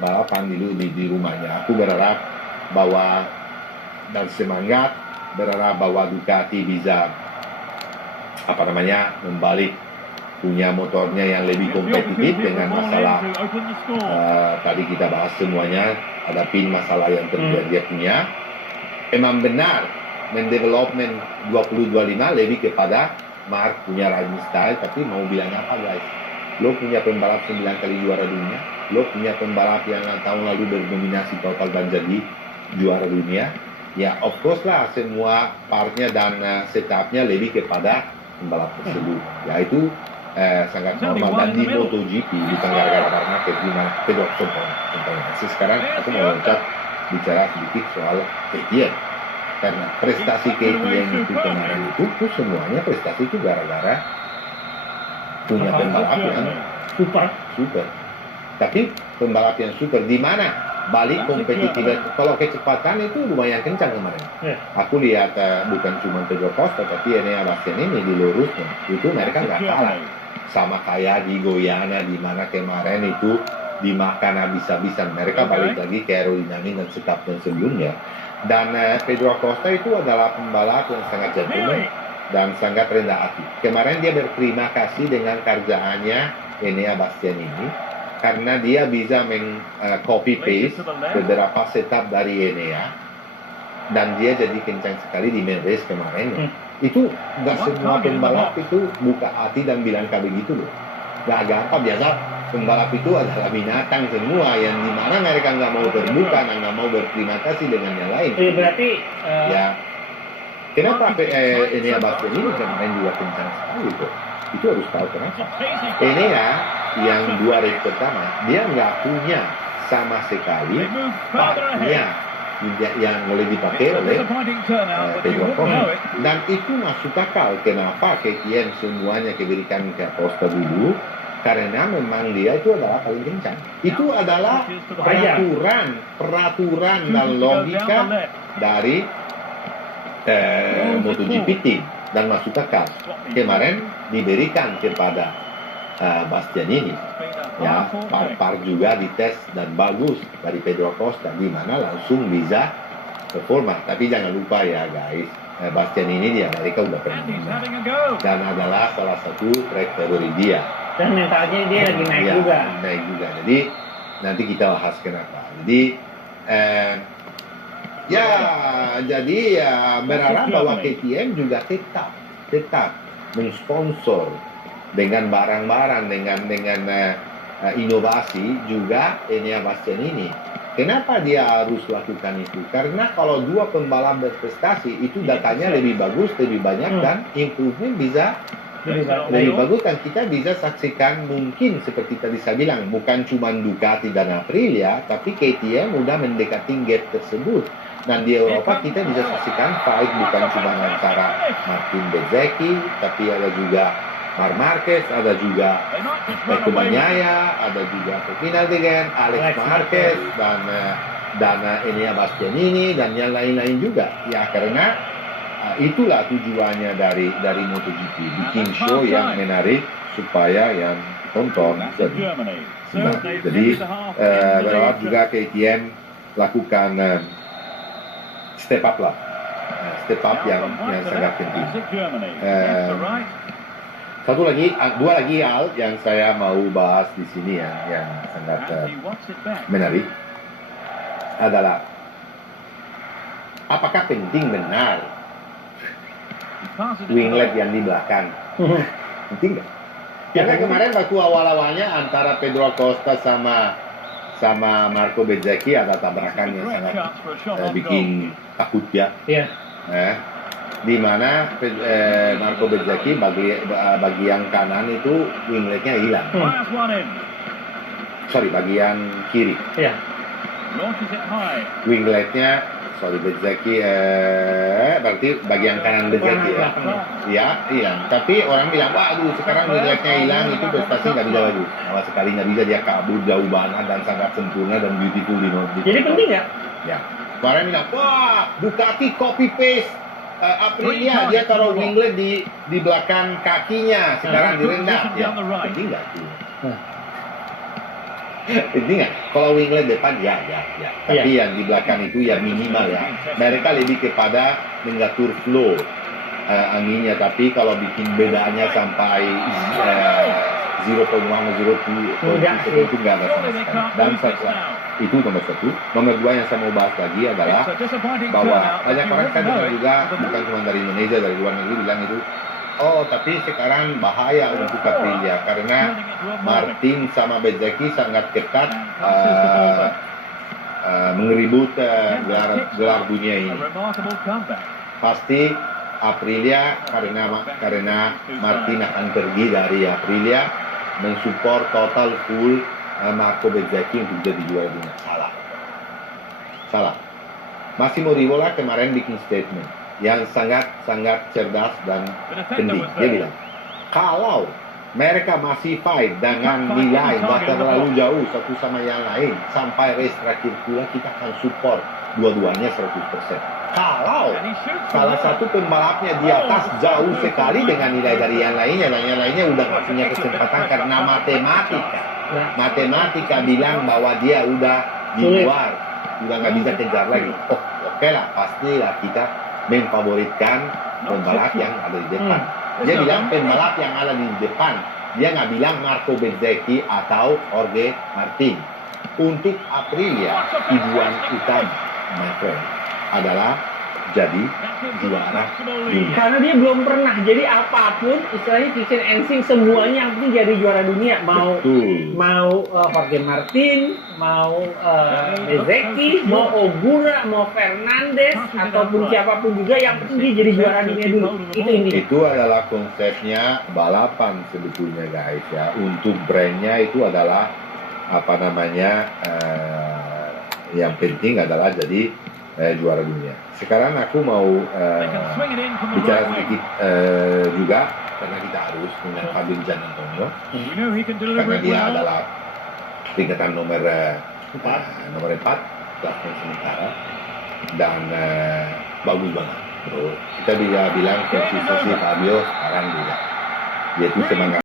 balapan di rumahnya. Aku berharap bahwa dan semangat, berharap bahwa Ducati bisa membalik punya motornya yang lebih kompetitif dengan masalah tadi kita bahas semuanya, ada masalah yang terjadi dia punya. Memang benar mendevelopment 2025 lebih kepada Mark punya riding style, tapi mau bilang apa guys, lo punya pembalap 9 kali juara dunia, lo punya pembalap yang tahun lalu berdominasi total dan jadi juara dunia, ya of course lah semua partnya dan setupnya lebih kepada pembalap tersebut, ya itu sangat normal. Dan di MotoGP bukan gara-gara karena gimana kedok contohnya. Sekarang aku mau loncat bicara sedikit soal KTM, karena prestasi KTM itu kemarin itu semuanya prestasi itu gara-gara punya pembalap yang super. Tapi pembalap yang super di mana balik kompetitif, kalau kecepatan itu lumayan kencang kemarin. Aku lihat bukan cuma Pedro Costa tapi Enea Bastianini di lurusnya itu mereka nggak kalah sama kayak di Guyana di mana kemarin itu dimakan habis-habisan. Mereka balik lagi ke aerodinamik dan setup dan sebelumnya. Dan Pedro Costa itu adalah pembalap yang sangat gentleman dan sangat rendah hati. Kemarin dia berterima kasih dengan kerjaannya Enea Bastianini karena dia bisa copy paste beberapa setup dari Enea dan dia jadi kencang sekali di main race kemarin. Itu nggak semua pembalap itu buka hati dan bilang kayak begitu loh. Nggak gampang, biasa pembalap itu adalah binatang semua yang dimana mereka nggak mau terbuka dan nggak mau berterima kasih dengan yang lain. Berarti ya kenapa Enea Bastianini kemarin juga kencang sekali itu harus tahu kenapa. Enea yang 2 race pertama dia nggak punya sama sekali partnya yang boleh dipakai oleh Pedro Costa, dan itu masuk akal kenapa KTM semuanya diberikan ke Costa dulu, karena memang dia itu adalah paling kencang. Itu adalah peraturan dan logika dari MotoGP team dan masuk akal. Kemarin diberikan kepada Bastianini, ya par juga dites dan bagus dari Pedro Costa di mana langsung bisa performa. Tapi jangan lupa ya guys, Bastianini di Amerika udah pernah menang dan adalah salah satu track favorit dia. Dan mentalnya dia lagi naik juga. Jadi nanti kita bahas kenapa. Jadi jadi berharap bahwa KTM juga tetap mensponsor dengan barang-barang dengan inovasi juga Enea Bastianini. Kenapa dia harus lakukan itu? Karena kalau 2 pembalap berprestasi itu datanya lebih bagus, lebih banyak dan improvement bisa lebih bagus, dan kita bisa saksikan mungkin seperti tadi saya bilang bukan cuma Ducati dan Aprilia tapi KTM udah mendekati gap tersebut. Dan di Eropa kita bisa saksikan fight bukan cuma antara Martin Bezzecchi tapi ada juga Marc Marquez, ada juga Pecco Bagnaia, ada juga Pepina Degen, Alex Marquez dan Enea Bastianini dan yang lain-lain juga. Ya karena itulah tujuannya dari MotoGP, bikin show yang menarik supaya yang tonton senang. Jadi berharap juga KTM lakukan step up lah, step up yang sangat penting. Dua lagi hal yang saya mau bahas di sini yang sangat menarik adalah apakah penting benar winglet yang di belakang? Penting nggak? Karena kemarin waktu awal-awalnya antara Pedro Acosta sama Marco Bezzecchi ada tabrakan yang sangat bikin takut ya. Di mana Marco Bezzecchi bagian kanan itu wingletnya hilang. Bagian kiri. Wingletnya Bezzecchi berarti bagian kanan Bezzecchi ya hilang. Tapi orang bilang waduh sekarang wingletnya hilang, itu prestasi nggak bisa bagus. Sama sekali nggak bisa, dia kabur jauh banget dan sangat sempurna dan beautiful di Jadi penting nggak? Ya. Orang bilang wah Ducati copy paste Aprilia, dia taruh winglet di belakang kakinya, sekarang direndam. Ya, penting nggak tuh? Intinya kalau winglet depan ya. Tapi yang di belakang itu ya minimal ya. Mereka lebih kepada mengatur flow anginnya, tapi kalau bikin bedanya sampai 0,1 0,2 itu nggak ada sama sekali. Dan itu nomor satu. Nomor dua yang saya mau bahas lagi adalah bahwa banyak orang kan juga bukan cuma dari Indonesia, dari luar negeri bilang itu, oh tapi sekarang bahaya untuk Aprilia karena Martin sama Bezzecchi sangat ketat mengeribut gelar dunia ini. Pasti Aprilia karena Martin akan pergi dari Aprilia mensupport total full Marco Bezzecchi untuk jadi juara dunia. Salah. Massimo Rivola kemarin bikin statement yang sangat cerdas dan penting. Dia bilang, kalau mereka masih fight dengan nilai terlalu jauh satu sama yang lain sampai race terakhir pula, kita akan support dua-duanya 100%. Kalau salah satu pembalapnya di atas jauh sekali dengan nilai dari yang lainnya, dan yang lainnya udah gak punya kesempatan karena matematika bilang bahwa dia udah di luar, udah nggak bisa kejar lagi. Oke lah, pastilah kita memfavoritkan pembalap yang ada di depan. Dia bilang pembalap yang ada di depan. Dia nggak bilang Marco Bezzecchi atau Jorge Martin. Untuk Aprilia, tujuan utama, my friend, adalah jadi juara dunia. Karena dia belum pernah, jadi apapun istilahnya kitchen and sink semuanya yang penting jadi juara dunia. Mau Jorge Martin, mau Bezzecchi, mau Ogura, mau Fernandez, ataupun siapapun juga yang penting dia jadi juara dunia dulu. Itu intinya. Itu adalah konsepnya balapan sebetulnya guys ya. Untuk brandnya itu adalah apa namanya yang penting adalah jadi juara dunia. Sekarang aku mau bicara sedikit juga karena kita harus dengan Fabio Gian Antonio karena dia adalah tingkatan nomor 4 klasmen sementara dan bagus banget bro. Kita bisa bilang konsistensi Fabio sekarang juga, dia itu semangat